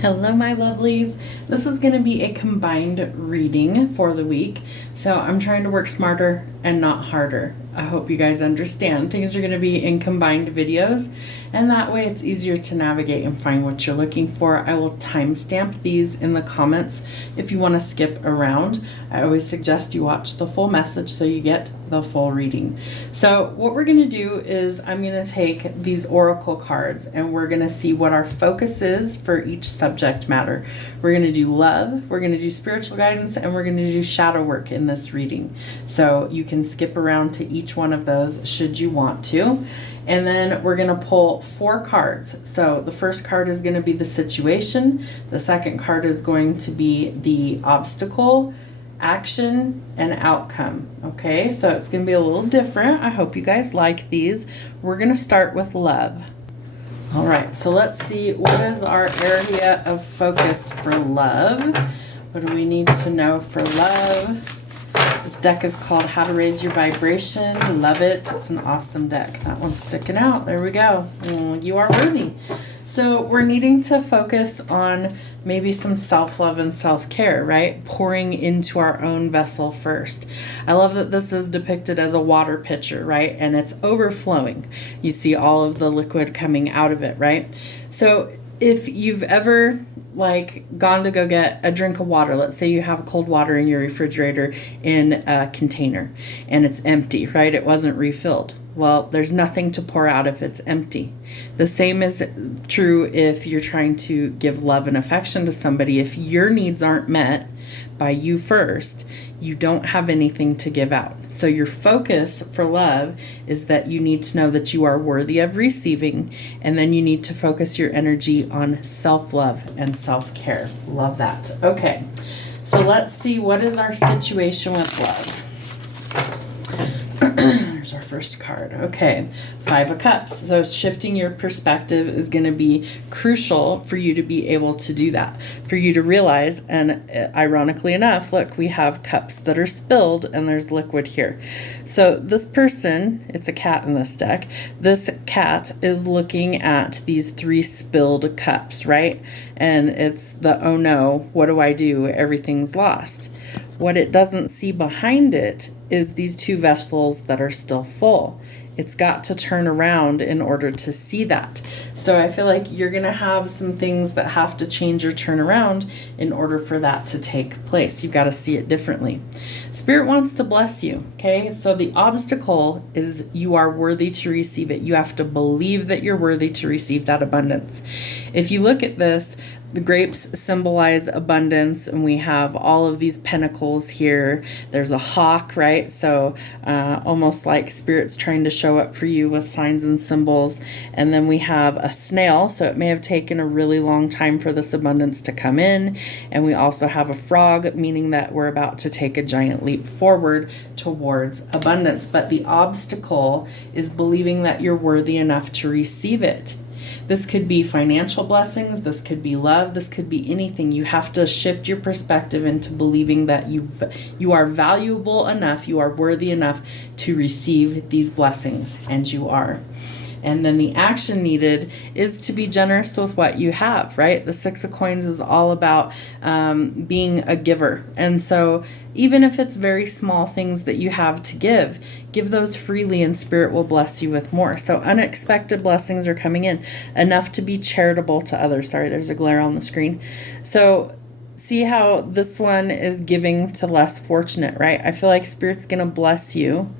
Hello, my lovelies. This is going to be a combined reading for the week. So I'm trying to work smarter and not harder. I hope you guys understand. Things are going to be in combined videos, and that way it's easier to navigate and find what you're looking for. I will timestamp these in the comments if you want to skip around. I always suggest you watch the full message so you get the full reading. So what we're going to do is I'm going to take these oracle cards and we're going to see what our focus is for each subject matter. We're going to do love, we're going to do spiritual guidance, and we're going to do shadow work in this reading. So you can skip around to each one of those should you want to. And then we're going to pull 4 cards. So the first card is going to be the situation. The second card is going to be the obstacle, action, and outcome. Okay, so it's going to be a little different. I hope you guys like these. We're going to start with love. All right, so let's see, what is our area of focus for love? What do we need to know for love? This deck is called How to Raise Your Vibration. Love it. It's an awesome deck. That one's sticking out. There we go. You are worthy. So we're needing to focus on maybe some self-love and self-care, right? Pouring into our own vessel first. I love that this is depicted as a water pitcher, right? And it's overflowing. You see all of the liquid coming out of it, right? So if you've ever gone to go get a drink of water, let's say you have cold water in your refrigerator in a container and it's empty, right? It wasn't refilled. Well, there's nothing to pour out if it's empty. The same is true if you're trying to give love and affection to somebody. If your needs aren't met by you first, you don't have anything to give out. So your focus for love is that you need to know that you are worthy of receiving, and then you need to focus your energy on self-love and self-care. Love that. Okay, so let's see, what is our situation with love? There's our first card. Okay, 5 of Cups. So shifting your perspective is going to be crucial for you to be able to do that. For you to realize, and ironically enough, look, we have cups that are spilled and there's liquid here. So this person, it's a cat in this deck, this cat is looking at these 3 spilled cups, right? And it's the, oh no, what do I do? Everything's lost. What it doesn't see behind it is these 2 vessels that are still full. It's got to turn around in order to see that. So I feel like you're going to have some things that have to change or turn around in order for that to take place. You've got to see it differently. Spirit wants to bless you, okay? So the obstacle is you are worthy to receive it. You have to believe that you're worthy to receive that abundance. If you look at this, the grapes symbolize abundance, and we have all of these pentacles here. There's a hawk, right? So almost like Spirit's trying to show up for you with signs and symbols. And then we have a snail, so it may have taken a really long time for this abundance to come in. And we also have a frog, meaning that we're about to take a giant leap forward towards abundance. But the obstacle is believing that you're worthy enough to receive it. This could be financial blessings, this could be love, this could be anything. You have to shift your perspective into believing that you are valuable enough, you are worthy enough to receive these blessings, and you are. And then the action needed is to be generous with what you have, right? The 6 of Coins is all about being a giver. And so even if it's very small things that you have to give those freely, and Spirit will bless you with more. So unexpected blessings are coming in, enough to be charitable to others. Sorry, there's a glare on the screen. So see how this one is giving to less fortunate, right? I feel like Spirit's going to bless you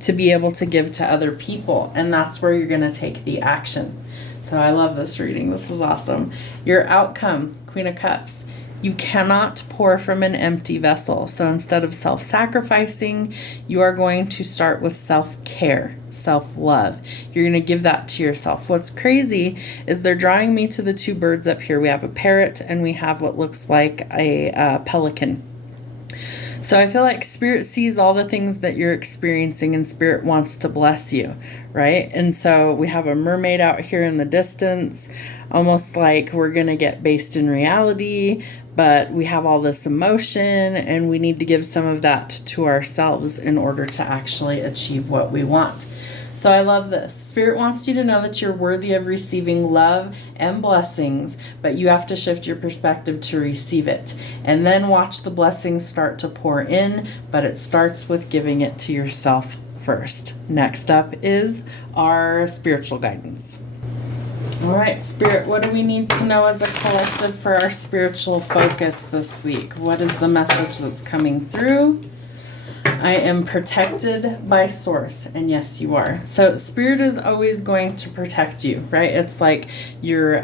to be able to give to other people, and that's where you're going to take the action. So I love this reading. This is awesome. Your outcome, Queen of Cups. You cannot pour from an empty vessel. So instead of self-sacrificing, you are going to start with self-care, self-love. You're going to give that to yourself. What's crazy is they're drawing me to the 2 birds up here. We have a parrot and we have what looks like a pelican. So I feel like Spirit sees all the things that you're experiencing, and Spirit wants to bless you, right? And so we have a mermaid out here in the distance, almost like we're going to get based in reality, but we have all this emotion, and we need to give some of that to ourselves in order to actually achieve what we want. So So I love this. Spirit wants you to know that you're worthy of receiving love and blessings, but you have to shift your perspective to receive it. And then watch the blessings start to pour in, but it starts with giving it to yourself first. Next up is our spiritual guidance. All right, Spirit, what do we need to know as a collective for our spiritual focus this week? What is the message that's coming through? I am protected by Source, and yes, you are. So Spirit is always going to protect you, right? It's like your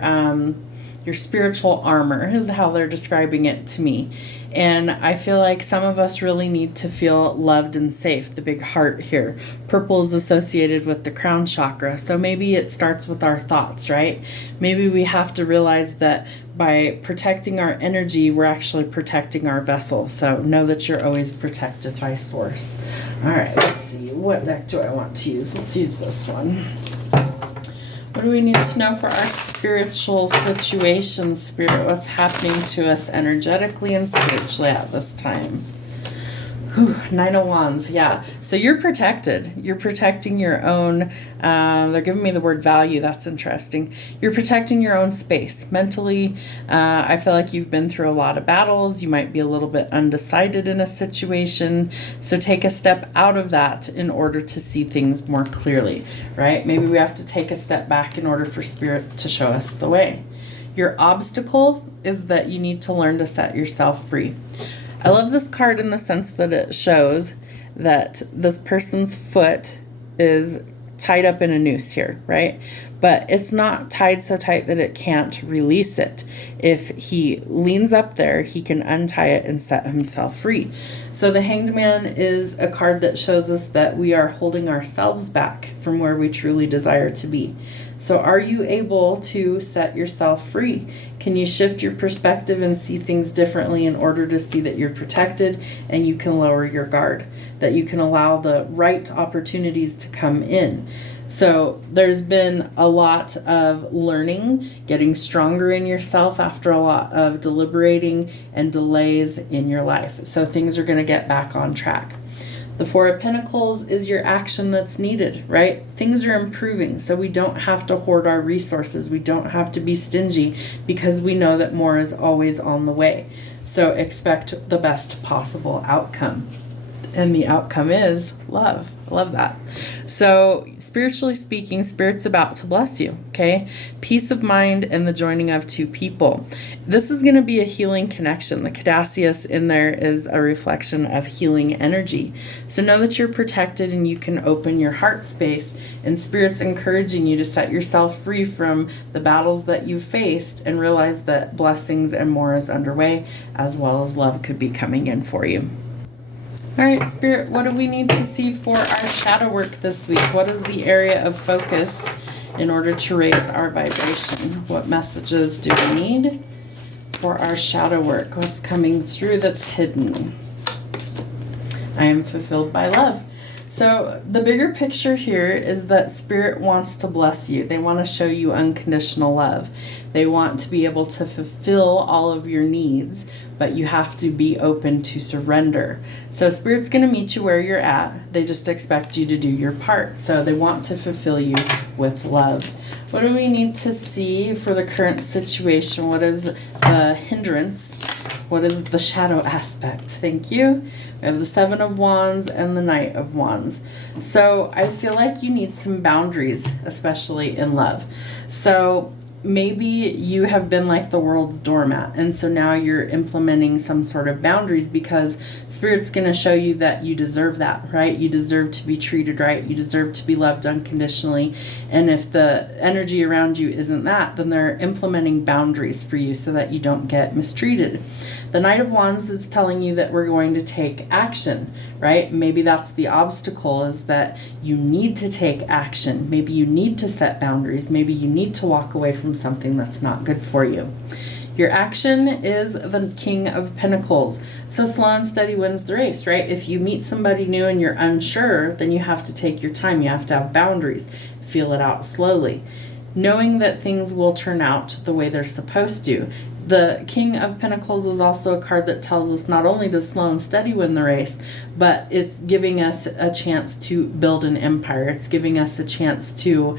spiritual armor is how they're describing it to me. And I feel like some of us really need to feel loved and safe, the big heart here. Purple is associated with the crown chakra, so maybe it starts with our thoughts, right? Maybe we have to realize that by protecting our energy, we're actually protecting our vessel. So know that you're always protected by Source. All right, let's see. What deck do I want to use? Let's use this one. What do we need to know for our spiritual situation, Spirit? What's happening to us energetically and spiritually at this time? Nine of Wands, yeah. So you're protected. You're protecting your own, they're giving me the word value. That's interesting. You're protecting your own space. Mentally, I feel like you've been through a lot of battles. You might be a little bit undecided in a situation. So take a step out of that in order to see things more clearly, right? Maybe we have to take a step back in order for Spirit to show us the way. Your obstacle is that you need to learn to set yourself free. I love this card in the sense that it shows that this person's foot is tied up in a noose here, right? But it's not tied so tight that it can't release it. If he leans up there, he can untie it and set himself free. So the Hanged Man is a card that shows us that we are holding ourselves back from where we truly desire to be. So are you able to set yourself free? Can you shift your perspective and see things differently in order to see that you're protected and you can lower your guard, that you can allow the right opportunities to come in? So there's been a lot of learning, getting stronger in yourself after a lot of deliberating and delays in your life. So things are going to get back on track. The Four of Pentacles is your action that's needed, right? Things are improving, so we don't have to hoard our resources. We don't have to be stingy because we know that more is always on the way. So expect the best possible outcome. And the outcome is love. I love that. So spiritually speaking, Spirit's about to bless you, okay? Peace of mind and the joining of two people. This is going to be a healing connection. The Caduceus in there is a reflection of healing energy. So know that you're protected and you can open your heart space, and Spirit's encouraging you to set yourself free from the battles that you've faced and realize that blessings and more is underway, as well as love could be coming in for you. All right, Spirit, what do we need to see for our shadow work this week? What is the area of focus in order to raise our vibration? What messages do we need for our shadow work? What's coming through that's hidden? I am fulfilled by love. So the bigger picture here is that Spirit wants to bless you. They want to show you unconditional love. They want to be able to fulfill all of your needs, but you have to be open to surrender. So Spirit's going to meet you where you're at. They just expect you to do your part. So they want to fulfill you with love. What do we need to see for the current situation? What is the hindrance? What is the shadow aspect? Thank you. We have the Seven of Wands and the Knight of Wands. So I feel like you need some boundaries, especially in love. So maybe you have been like the world's doormat, and so now you're implementing some sort of boundaries because Spirit's going to show you that you deserve that, right? You deserve to be treated right. You deserve to be loved unconditionally. And if the energy around you isn't that, then they're implementing boundaries for you so that you don't get mistreated. The Knight of Wands is telling you that we're going to take action, right? Maybe that's the obstacle, is that you need to take action. Maybe you need to set boundaries. Maybe you need to walk away from something that's not good for you. Your action is the King of Pentacles. So slow and steady wins the race, right? If you meet somebody new and you're unsure, then you have to take your time. You have to have boundaries. Feel it out slowly. Knowing that things will turn out the way they're supposed to. The King of Pentacles is also a card that tells us not only does slow and steady win the race, but it's giving us a chance to build an empire. It's giving us a chance to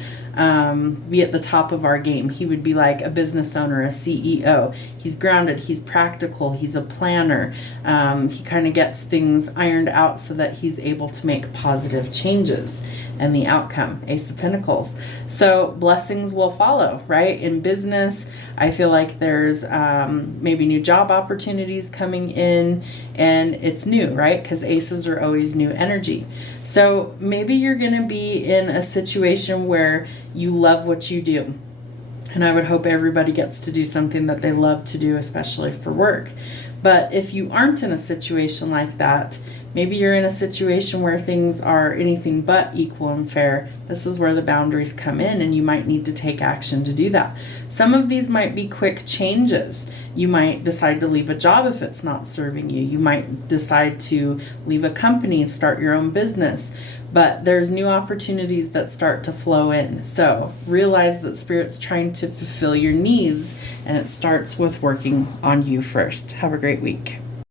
be at the top of our game. He would be like a business owner, a CEO. He's grounded, he's practical, he's a planner. He kind of gets things ironed out so that he's able to make positive changes. And the outcome, Ace of Pentacles. So blessings will follow, right? In business, I feel like there's maybe new job opportunities coming in, and it's new, right? Because aces are always new energy. So maybe you're going to be in a situation where you love what you do. And I would hope everybody gets to do something that they love to do, especially for work. But if you aren't in a situation like that, maybe you're in a situation where things are anything but equal and fair. This is where the boundaries come in, and you might need to take action to do that. Some of these might be quick changes. You might decide to leave a job if it's not serving you. You might decide to leave a company and start your own business. But there's new opportunities that start to flow in. So realize that Spirit's trying to fulfill your needs, and it starts with working on you first. Have a great week.